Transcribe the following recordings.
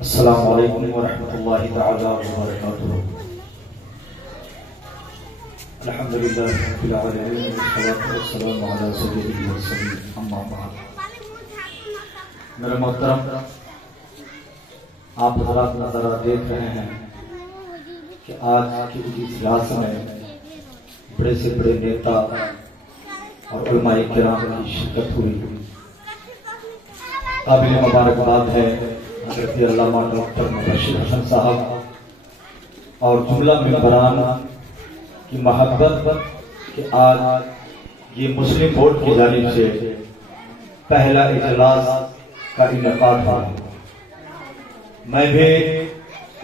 السلام علیکم ورحمۃ اللہ تعالی وبرکاتہ۔ الحمدللہ رب العالمین والصلاۃ والسلام علی سید المرسلین، اما بعد۔ میرے محترم، آپ حضرات نظارہ دیکھ رہے ہیں کہ آج کی اجلاس میں بڑے سے بڑے نیتا اور علماء کرام کی شرکت ہوئی۔ قابل مبارکباد ہے حضرت علامہ ڈاکٹر مبشر حسن صاحب اور جملہ ممبران کی محبت کہ آج یہ مسلم بورڈ کی جانب سے پہلا اجلاس کا انعقاد ہوا۔ میں بھی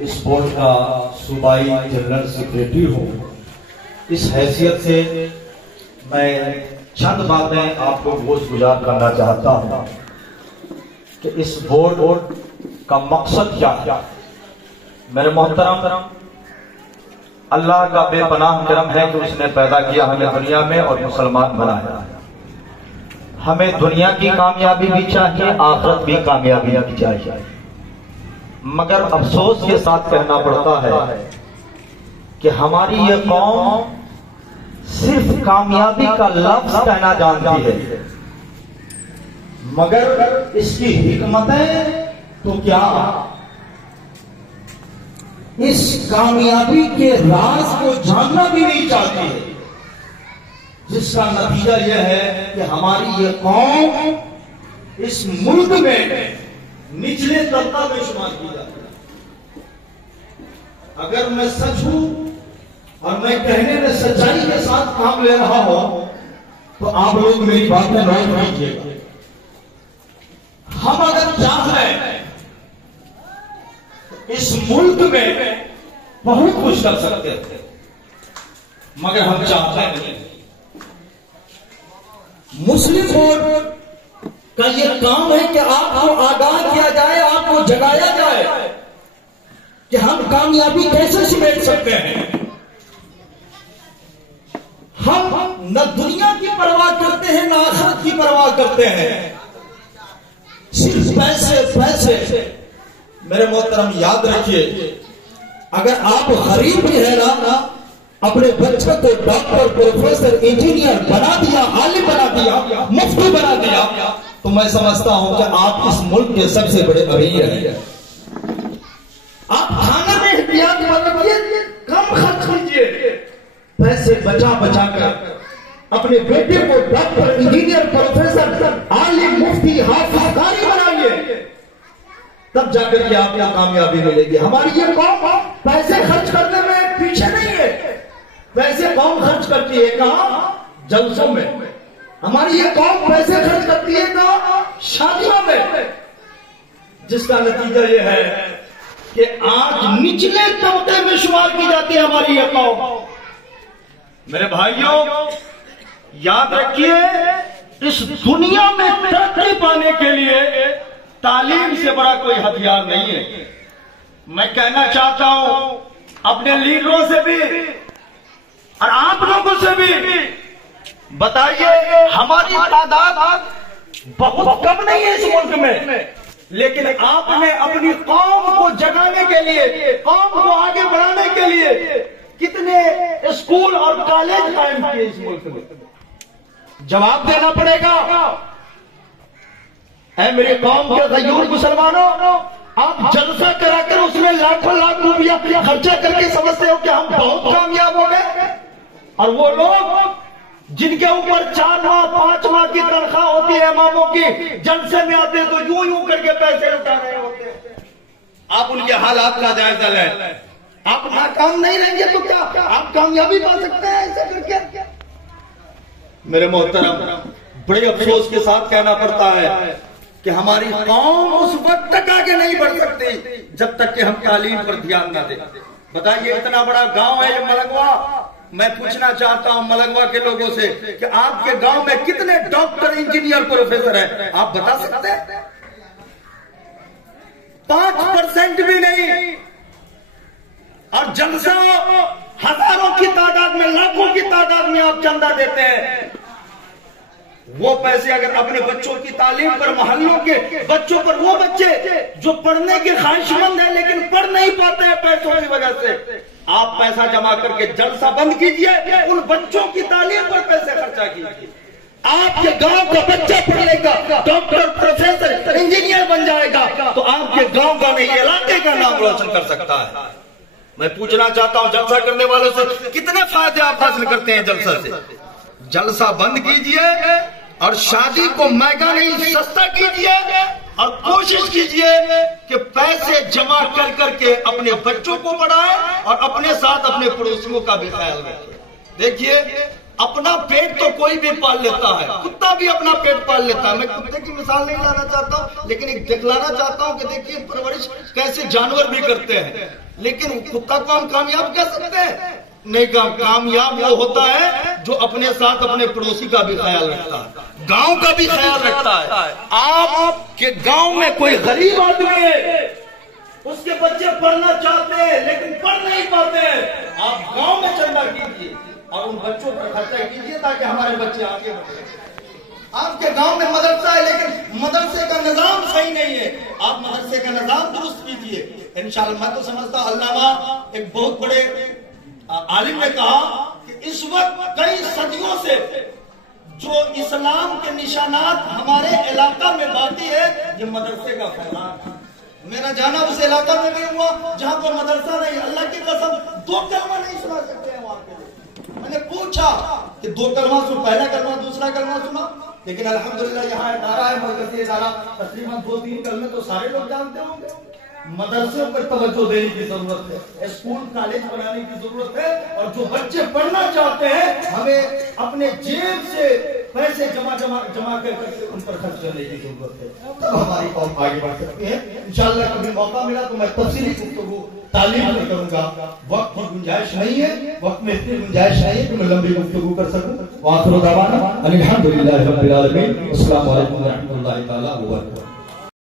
اس بورڈ کا صوبائی جنرل سیکریٹری ہوں۔ اس حیثیت سے میں چند باتیں آپ کو گوش گزار کرنا چاہتا ہوں کہ اس بورڈ کا مقصد کیا ہے۔ میرے محترم، اللہ کا بے پناہ کرم ہے کہ اس نے پیدا کیا ہمیں دنیا میں اور مسلمان بنایا۔ ہمیں دنیا کی کامیابی بھی چاہیے، آخرت بھی کامیابی بھی چاہیے، مگر افسوس کے ساتھ کہنا پڑتا ہے کہ ہماری یہ قوم صرف کامیابی کا لفظ کہنا جانتی ہے، مگر اس کی حکمتیں تو کیا، اس کامیابی کے راز کو جاننا بھی نہیں چاہتی ہے، جس کا نتیجہ یہ ہے کہ ہماری یہ قوم اس ملک میں نچلے طبقہ میں شمار کی جاتی ہے۔ اگر میں سچ ہوں اور میں کہنے میں سچائی کے ساتھ کام لے رہا ہوں تو آپ لوگ میری باتیں نوٹ کیجیے گا۔ ہم اگر چاہیں اس ملک میں بہت کچھ کر سکتے تھے، مگر ہم چاہتے نہیں۔ مسلم بورڈ کا یہ کام ہے کہ آپ کو آگاہ کیا جائے، آپ کو جگایا جائے کہ ہم کامیابی کیسے سمیٹ سکتے ہیں۔ ہم نہ دنیا کی پرواہ کرتے ہیں نہ آخرت کی پرواہ کرتے ہیں، صرف پیسے پیسے۔ میرے محترم یاد رکھیے، اگر آپ غریب بھی ہیں نا، اپنے بچوں کو ڈاکٹر، پروفیسر، انجینئر بنا دیا، عالم بنا دیا، مفتی بنا دیا، تو میں سمجھتا ہوں کہ آپ اس ملک کے سب سے بڑے امیر ہیں۔ آپ کھانا میں احتیاط برتیے، کم خرچ کیجیے، پیسے بچا بچا کر اپنے بیٹے کو ڈاکٹر، انجینئر، پروفیسر، عالم، مفتی، حافظ، قاری بنائیے، تب جا کر کے آپ کو کامیابی ملے گی۔ ہماری یہ قوم پیسے خرچ کرنے میں پیچھے نہیں ہے۔ پیسے قوم خرچ کرتی ہے کہاں؟ جلسوں میں۔ ہماری یہ قوم پیسے خرچ کرتی ہے کہاں؟ شادیوں میں، جس کا نتیجہ یہ ہے کہ آج نچلے طبقے میں شمار کی جاتی ہے ہماری یہ قوم۔ میرے بھائیوں، یاد رکھیے، اس دنیا میں ترقی پانے کے لیے تعلیم سے بڑا کوئی ہتھیار نہیں ہے۔ میں کہنا چاہتا ہوں اپنے لیڈروں سے بھی اور آپ لوگوں سے بھی، بتائیے ہماری تعداد بہت کم نہیں ہے اس ملک میں، لیکن آپ نے اپنی قوم کو جگانے کے لیے، قوم کو آگے بڑھانے کے لیے کتنے اسکول اور کالج قائم کیے اس ملک میں؟ جواب دینا پڑے گا۔ اے میری قوم کے غیور مسلمانوں، آپ جلسہ کرا کر اس میں لاکھوں لاکھ روپیہ خرچہ کر کے سمجھتے ہو کہ ہم بہت کامیاب ہو گئے، اور وہ لوگ جن کے اوپر 4 ماہ 5 ماہ کی تنخواہ ہوتی ہے اماموں کی، جلسے میں آتے تو یوں کر کے پیسے اٹھا رہے ہوتے ہیں۔ آپ ان کے حالات کا جائزہ لیں۔ آپ ناکام نہیں رہیں گے تو کیا آپ کامیابی پا سکتے ہیں ایسے کر کے؟ میرے محترم، بڑے افسوس کے ساتھ کہنا پڑتا ہے کہ ہماری قوم اس وقت تک آگے نہیں بڑھ سکتی جب تک کہ ہم تعلیم پر دھیان نہ دیں۔ بتائیے، اتنا بڑا گاؤں ہے یہ ملنگوا، میں پوچھنا چاہتا ہوں ملنگوا کے لوگوں سے کہ آپ کے گاؤں میں کتنے ڈاکٹر، انجینئر، پروفیسر ہیں؟ آپ بتا سکتے ہیں؟ 5% بھی نہیں، اور جلسہ ہزاروں کی تعداد میں، لاکھوں کی تعداد میں آپ چندہ دیتے ہیں۔ وہ پیسے اگر اپنے بچوں کی تعلیم پر، محلوں کے بچوں پر، وہ بچے جو پڑھنے کے خواہش مند ہیں لیکن پڑھ نہیں پاتے ہیں پیسوں کی وجہ سے، آپ پیسہ جمع کر کے جلسہ بند کیجئے، ان بچوں کی تعلیم پر پیسے خرچہ کیجئے۔ آپ کے گاؤں کا بچہ پڑھے گا، ڈاکٹر، پروفیسر، انجینئر بن جائے گا تو آپ کے گاؤں کا نہیں، علاقے کا نام روشن کر سکتا ہے۔ میں پوچھنا چاہتا ہوں جلسہ کرنے والوں سے، کتنے فائدے آپ حاصل کرتے ہیں جلسہ سے؟ جلسہ بند کیجئے اور شادی کو مہنگا نہیں سستا کیجئے، اور کوشش کیجئے کہ پیسے جمع کر کر کے اپنے بچوں کو پڑھائیں اور اپنے ساتھ اپنے پڑوسیوں کا بھی خیال رکھیں۔ دیکھیے، اپنا پیٹ تو کوئی بھی پال لیتا ہے، کتا بھی اپنا پیٹ پال لیتا ہے۔ میں کتے کی مثال نہیں لانا چاہتا ہوں، لیکن ایک دکھلانا چاہتا ہوں کہ دیکھیے پرورش کیسے جانور بھی کرتے ہیں، لیکن کتا کو ہم کامیاب کہہ سکتے ہیں؟ نہیں، کامیاب وہ ہوتا ہے جو اپنے ساتھ اپنے پڑوسی کا بھی خیال رکھتا ہے، گاؤں کا بھی خیال رکھتا ہے۔ آپ کے گاؤں میں کوئی غریب آدمی ہے، اس کے بچے پڑھنا چاہتے ہیں لیکن پڑھ نہیں پاتے ہیں، آپ گاؤں میں چندہ کیجیے اور ان بچوں پر خرچہ کیجیے تاکہ ہمارے بچے آگے بڑھیں۔ آپ کے گاؤں میں مدرسہ ہے لیکن مدرسے کا نظام صحیح نہیں ہے، آپ مدرسے کا نظام درست کیجیے۔ انشاءاللہ میں تو سمجھتا ہوں علامہ ایک بہت بڑے عالم نے کہا کہ اس وقت کئی صدیوں سے جو اسلام کے نشانات ہمارے علاقہ میں باقی ہے، یہ مدرسے کا پھیلاؤ ہے۔ میرا جانا اس علاقہ میں بھی ہوا جہاں پر مدرسہ نہیں، اللہ کی قسم 2 کلمہ نہیں سنا سکتے ہیں وہاں کے۔ میں نے پوچھا کہ 2 کلمہ سن، پہلا کلمہ دوسرا کلمہ سنا، لیکن الحمدللہ یہاں ادارہ ہے، مرکزی ادارہ، تقریباً 2-3 کلمے تو سارے لوگ جانتے ہوں گے۔ مدرسوں پر توجہ دینے کی ضرورت ہے، اسکول کالج بنانے کی ضرورت ہے، اور جو بچے پڑھنا چاہتے ہیں ہمیں اپنے جیب سے پیسے جمع کر کے ان پر خرچ کرنے کی ضرورت ہے، تب ہماری قوم آگے بڑھ سکتی ہے۔ انشاءاللہ کبھی موقع ملا تو میں تفصیلی گفتگو تعلیم میں کروں گا، وقت کی گنجائش نہیں ہے، وقت میں اتنی گنجائش نہیں ہے کہ میں لمبی گفتگو کر سکوں۔ وآخر دعوانا الحمدللہ رب العالمین، السلام علیکم ورحمۃ اللہ تعالی وبرکاتہ۔